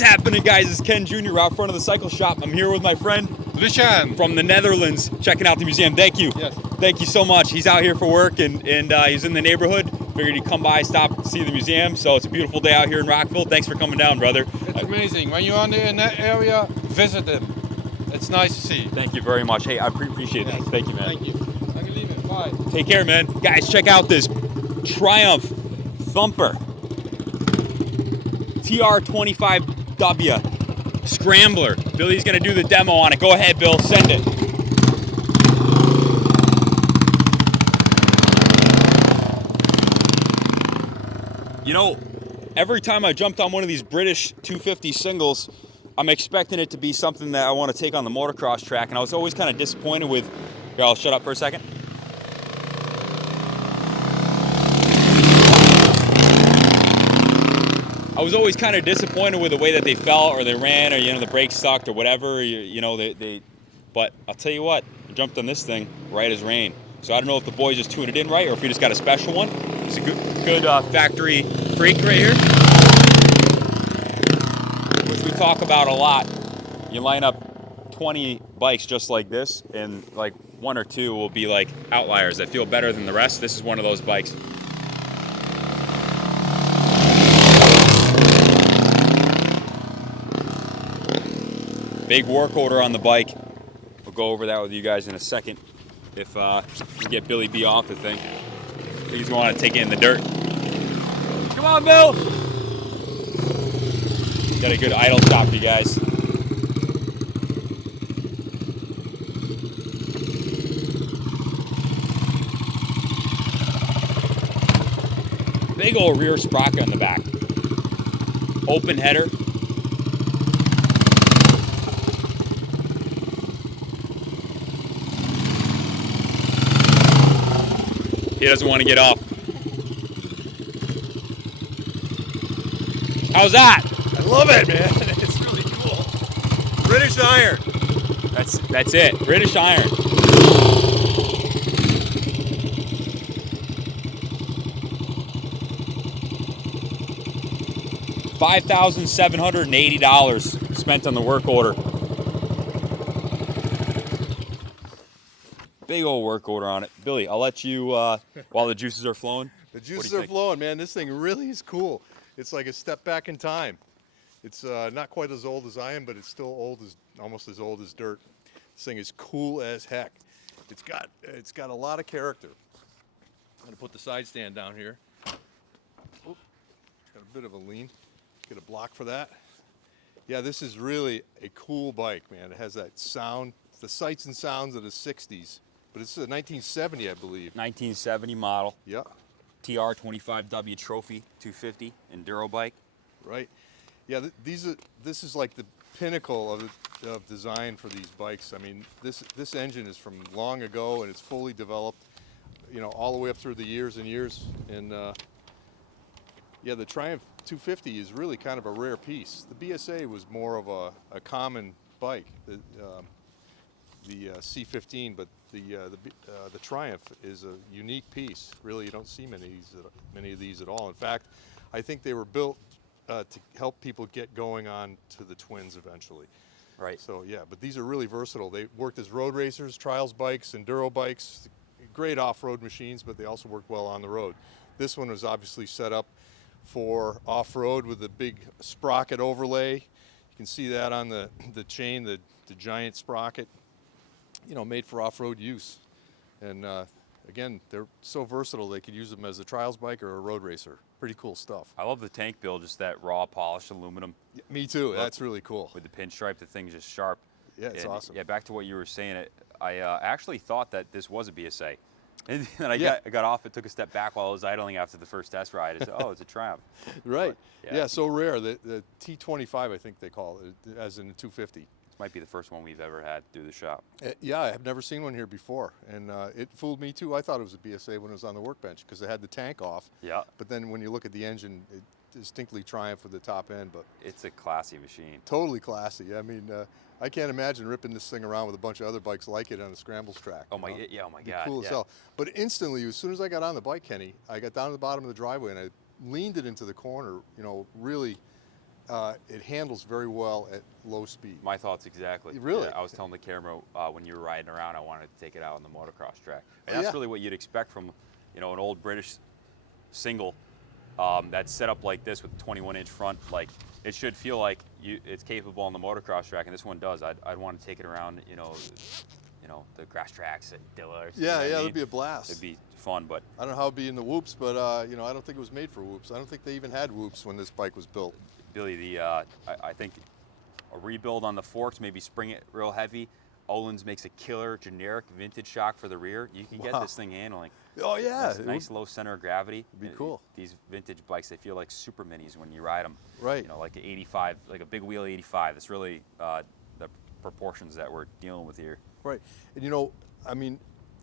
What's happening, guys? It's Ken Jr. out front of the cycle shop. I'm here with my friend Richard from the Netherlands, checking out the museum. Thank you. Yes. Thank you so much. He's out here for work, and he's in the neighborhood. Figured he'd come by, stop, see the museum. So it's a beautiful day out here in Rockville. Thanks for coming down, brother. It's amazing. When you're in that area, visit them. It's nice to see. Thank you very much. Hey, I appreciate that. Thank you, man. Thank you. I can leave it. Bye. Take care, man. Guys, check out this Triumph Thumper TR25W Scrambler. Billy's gonna do the demo on it. Go ahead, Bill, send it. You know, every time I jumped on one of these British 250 singles, I'm expecting it to be something that I want to take on the motocross track, and I was always kind of disappointed with, here, I'll shut up for a second. I was always kind of disappointed with the way that they felt, or they ran, or the brakes sucked, or whatever. But I'll tell you what, I jumped on this thing right as rain. So I don't know if the boys just tuned it in right, or if we just got a special one. It's a good factory freak right here, which we talk about a lot. You line up 20 bikes just like this, and like one or two will be like outliers that feel better than the rest. This is one of those bikes. Big work order on the bike. We'll go over that with you guys in a second. If we get Billy B off the thing, he's going to want to take it in the dirt. Come on, Bill! Got a good idle shot for you guys. Big old rear sprocket on the back. Open header. He doesn't want to get off. How's that? I love it, man. It's really cool. British iron. That's it. British iron. $5,780 spent on the work order. Big old work order on it. Billy, I'll let you, while the juices are flowing. The juices are flowing, man. This thing really is cool. It's like a step back in time. It's not quite as old as I am, but it's still almost as old as dirt. This thing is cool as heck. It's got a lot of character. I'm gonna put the side stand down here. Oop, got a bit of a lean. Get a block for that. Yeah, this is really a cool bike, man. It has that sound, the sights and sounds of the 60s. But it's a 1970, I believe. 1970 model. Yeah. TR25W Trophy 250 Enduro bike. Right. Yeah, this is like the pinnacle of design for these bikes. I mean, this engine is from long ago, and it's fully developed, all the way up through the years and years. And yeah, the Triumph 250 is really kind of a rare piece. The BSA was more of a common bike. The C15, but the Triumph is a unique piece. Really, you don't see many of these at all. In fact, I think they were built to help people get going on to the twins eventually. Right. So yeah, but these are really versatile. They worked as road racers, trials bikes, enduro bikes, great off-road machines, but they also work well on the road. This one was obviously set up for off-road with a big sprocket overlay. You can see that on the chain, the giant sprocket. Made for off-road use. And again, they're so versatile, they could use them as a trials bike or a road racer. Pretty cool stuff. I love the tank build, just that raw polished aluminum. Me too, that's really cool. With the pinstripe, the thing's just sharp. Yeah, it's awesome. Yeah, back to what you were saying, I actually thought that this was a BSA. And then I got off, it took a step back while I was idling after the first test ride. I said, oh, it's a Triumph. Right, But, yeah, so rare. The T25, I think they call it, as in the 250. Might be the first one we've ever had through the shop. Yeah, I have never seen one here before, and it fooled me too. I thought it was a BSA when it was on the workbench because it had the tank off. Yeah. But then when you look at the engine, it distinctly Triumph with the top end. But it's a classy machine. Totally classy. I mean, I can't imagine ripping this thing around with a bunch of other bikes like it on a scrambles track. Oh my, yeah, oh my God. Cool as hell. But instantly, as soon as I got on the bike, Kenny, I got down to the bottom of the driveway and I leaned it into the corner. Really it handles very well at low speed. My thoughts exactly. Really? Yeah, I was telling the camera when you were riding around, I wanted to take it out on the motocross track. And Yeah. that's really what you'd expect from, an old British single that's set up like this with 21-inch front. Like, it should feel like it's capable on the motocross track, and this one does. I'd want to take it around, the grass tracks at Dilla. Yeah, that'd be a blast. It'd be fun, but I don't know how it'd be in the whoops, but I don't think it was made for whoops. I don't think they even had whoops when this bike was built. Billy, I think a rebuild on the forks, maybe spring it real heavy. Olin's makes a killer generic vintage shock for the rear. You can get this thing handling. Oh yeah, Nice low center of gravity. It'd be cool. These vintage bikes, they feel like super minis when you ride them. Right. Like an 85, like a big wheel 85. That's really the proportions that we're dealing with here. Right, and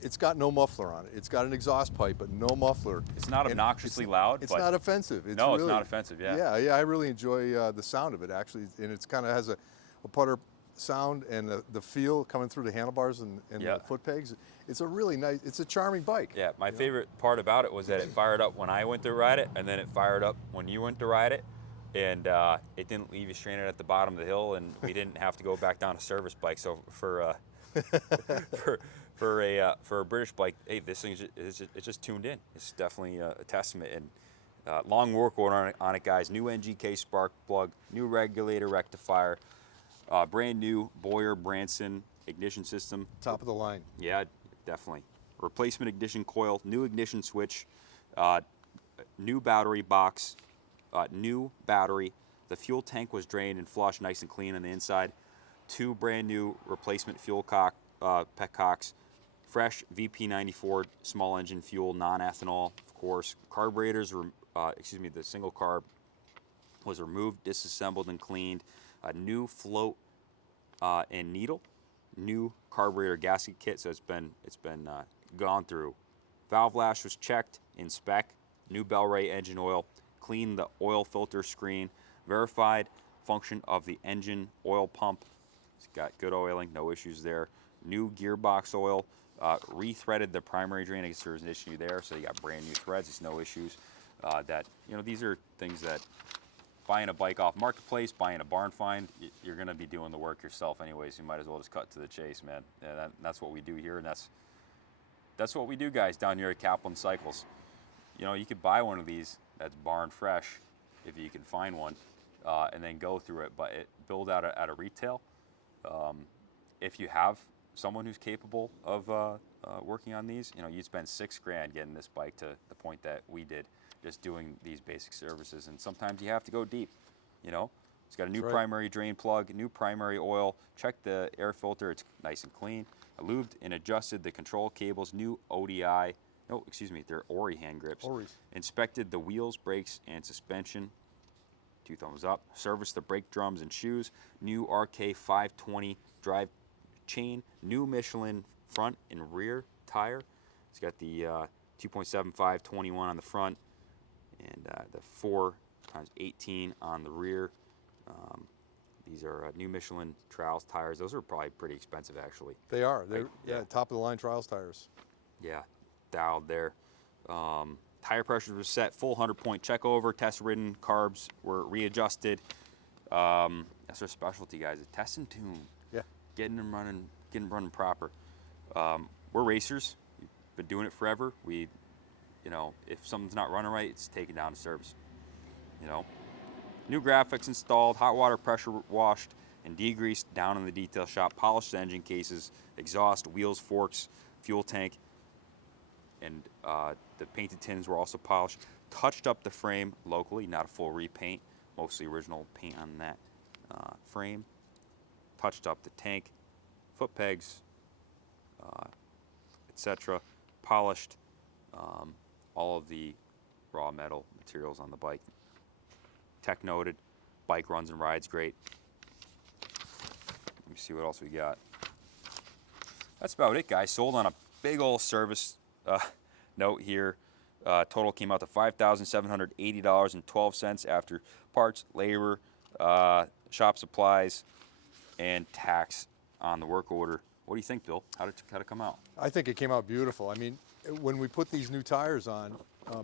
it's got no muffler on it. It's got an exhaust pipe, but no muffler. It's not And obnoxiously loud. It's but not offensive. It's no, really, it's not offensive. Yeah. Yeah, I really enjoy the sound of it actually, and it's kind of has a putter sound and the feel coming through the handlebars and Yeah. the foot pegs. It's a really nice. It's a charming bike. Yeah, my favorite part about it was that it fired up when I went to ride it, and then it fired up when you went to ride it, and it didn't leave you stranded at the bottom of the hill, and we didn't have to go back down a service bike. So for a British bike, hey, this thing is just tuned in. It's definitely a testament. And long work order on it, guys. New NGK spark plug, new regulator rectifier, brand new Boyer Branson ignition system. Top of the line. Yeah, definitely. Replacement ignition coil, new ignition switch, new battery box, new battery. The fuel tank was drained and flushed nice and clean on the inside. 2 brand new replacement fuel petcocks, fresh VP94 small engine fuel, non-ethanol, of course. Carburetors were, the single carb was removed, disassembled, and cleaned. A new float and needle, new carburetor gasket kit, so it's been gone through. Valve lash was checked in spec. New Bellray engine oil, cleaned the oil filter screen, verified function of the engine oil pump. It's got good oiling, no issues there. New gearbox oil, rethreaded the primary drain. I guess there was an issue there, so you got brand new threads. It's no issues. These are things that buying a bike off marketplace, buying a barn find, you're going to be doing the work yourself anyways. You might as well just cut to the chase, man. And that's what we do here, and that's what we do, guys, down here at Kaplan Cycles. You could buy one of these that's barn fresh if you can find one, and then go through it. But build out at a retail. If you have someone who's capable of working on these, you'd spend $6 grand getting this bike to the point that we did, just doing these basic services. And sometimes you have to go deep. It's got a new primary drain plug, new primary oil. Check the air filter; it's nice and clean. I lubed and adjusted the control cables. New ODI. No, excuse me, they're Ori hand grips. Oris. Inspected the wheels, brakes, and suspension. 2 thumbs up. Serviced the brake drums and shoes. New RK520 drive chain. New Michelin front and rear tire. It's got the 2.75/21 on the front and the 4x18 on the rear. These are new Michelin Trials tires. Those are probably pretty expensive, actually. They are. They're Yeah. top of the line Trials tires. Yeah, dialed there. Tire pressures were set, full 100-point check over, test ridden, carbs were readjusted. That's our specialty, guys. A test and tune. Yeah. Getting them running proper. We're racers. We've been doing it forever. If something's not running right, it's taken down to service. New graphics installed, hot water pressure washed and degreased down in the detail shop, polished the engine cases, exhaust, wheels, forks, fuel tank, and the painted tins were also polished. Touched up the frame locally, not a full repaint, mostly original paint on that frame. Touched up the tank, foot pegs, etc. Polished all of the raw metal materials on the bike. Tech noted, bike runs and rides great. Let me see what else we got. That's about it, guys. Sold on a big old service note here. Total came out to $5,780.12 after parts, labor, shop supplies, and tax on the work order. What do you think, Bill? How did it come out? I think it came out beautiful. I mean, when we put these new tires on,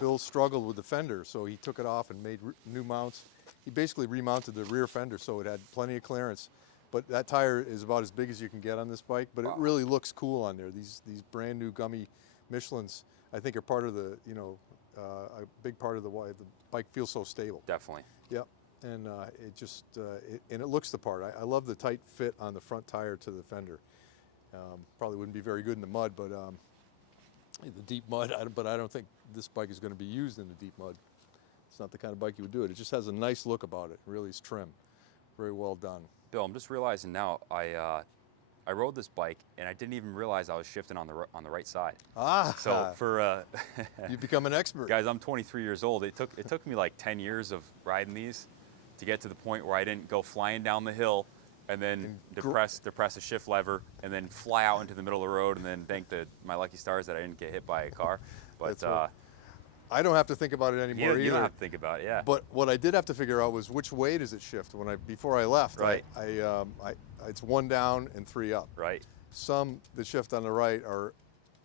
Bill struggled with the fender, so he took it off and made new mounts. he basically remounted the rear fender so it had plenty of clearance. But that tire is about as big as you can get on this bike, but it really looks cool on there. These brand new gummy Michelins, I think, are part of the, a big part of why the bike feels so stable. Definitely. Yep, and it just, and it looks the part. I love the tight fit on the front tire to the fender. Probably wouldn't be very good in the mud, but the deep mud, but I don't think this bike is going to be used in the deep mud. It's not the kind of bike you would do it. It just has a nice look about it. Really is trim. Very well done. Bill, I'm just realizing now, I rode this bike and I didn't even realize I was shifting on the right side. Ah, So for you've become an expert. guys, I'm 23 years old. It took me like 10 years of riding these to get to the point where I didn't go flying down the hill and then depress a shift lever and then fly out into the middle of the road and then thank my lucky stars that I didn't get hit by a car. But That's right. I don't have to think about it anymore either. You don't have to think about it, yeah. But what I did have to figure out was which way does it shift. Before I left, Right. It's 1 down and 3 up. Right. Some that shift on the right are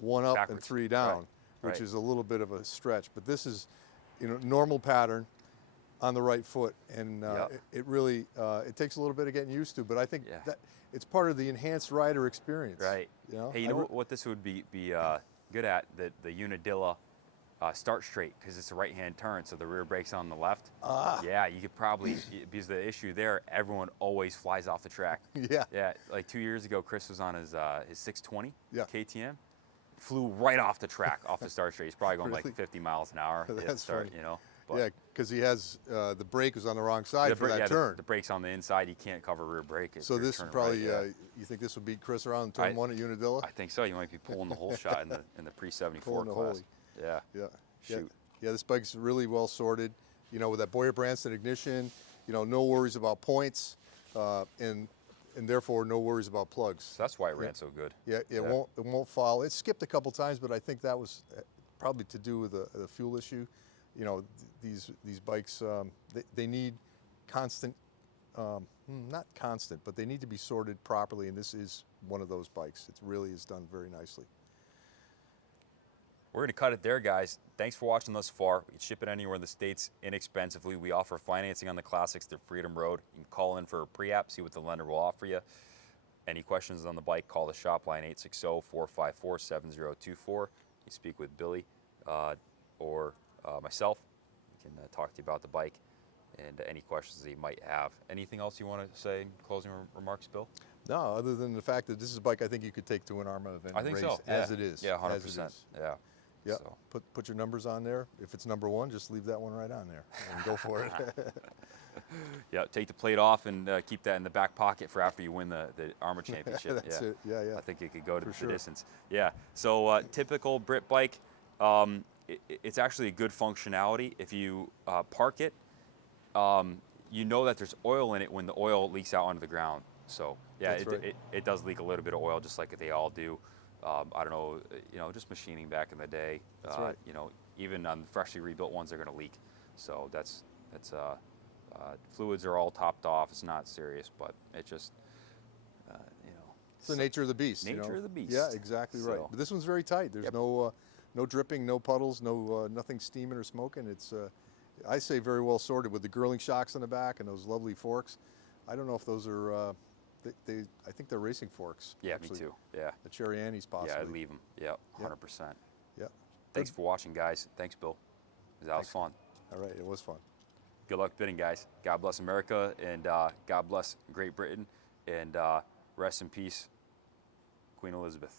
1 up and Backwards. 3 down, Right. which Right. is a little bit of a stretch. But this is, normal pattern on the right foot, and Yep. it really it takes a little bit of getting used to. But I think Yeah. that it's part of the enhanced rider experience. Right. Hey, you know what this would be good at? The Unadilla start straight, because it's a right-hand turn, so the rear brake's on the left. Ah. Yeah, you could probably, because the issue there, everyone always flies off the track. Yeah. Yeah, like 2 years ago, Chris was on his 620 Yeah. KTM, flew right off the track, off the start straight. He's probably going Really? like 50 miles an hour at the That's start, funny. But Yeah, because he has the brake was on the wrong side for that turn. The brake's on the inside. You can't cover rear brake. if So you're this turning probably, right, yeah. you think this would beat Chris around in turn 1 at Unadilla? I think so. You might be pulling the whole shot in the pre-74 Pulling the class. holy. Yeah. Yeah. Shoot. Yeah, this bike's really well sorted. With that Boyer Branson ignition, no worries about points, and therefore no worries about plugs. So that's why it ran so good. Yeah, it won't fall. It skipped a couple times, but I think that was probably to do with the fuel issue. These bikes, they need constant, not constant, but they need to be sorted properly, and this is one of those bikes. It really is done very nicely. We're going to cut it there, guys. Thanks for watching thus far. We can ship it anywhere in the States inexpensively. We offer financing on the classics through Freedom Road. You can call in for a pre-app, see what the lender will offer you. Any questions on the bike, call the shop line 860-454-7024. You can speak with Billy or myself. We can talk to you about the bike and any questions that you might have. Anything else you want to say in closing remarks, Bill? No, other than the fact that this is a bike I think you could take to an ARMA event I and think race so. as Yeah. it is. Yeah, as it 100%. is. Yeah. Yeah, So. put your numbers on there. If it's number 1, just leave that one right on there and go for it. Yeah, take the plate off and keep that in the back pocket for after you win the ARMA championship. That's yeah. it. Yeah, yeah. I think it could go to For the sure. distance. Yeah. So typical Brit bike. It's actually a good functionality. If you park it, you know that there's oil in it when the oil leaks out onto the ground. So yeah, That's right. it does leak a little bit of oil, just like they all do. I don't know, just machining back in the day. That's right. Even on freshly rebuilt ones, they're going to leak. So that's fluids are all topped off. It's not serious, but it just, It's the nature of the beast. Nature of the beast. Yeah, exactly right. So- But this one's very tight. There's Yep. no dripping, no puddles, no nothing steaming or smoking. It's I say very well sorted with the girling shocks in the back and those lovely forks. I don't know if those are I think they're racing forks. Yeah, actually. me too. Yeah. The Cherry Annie's possibly. Yeah, I'd leave them. Yeah, 100%. Yeah. Thanks for watching, guys. Thanks, Bill. That was fun. All right, it was fun. Good luck bidding, guys. God bless America, and God bless Great Britain, and rest in peace, Queen Elizabeth.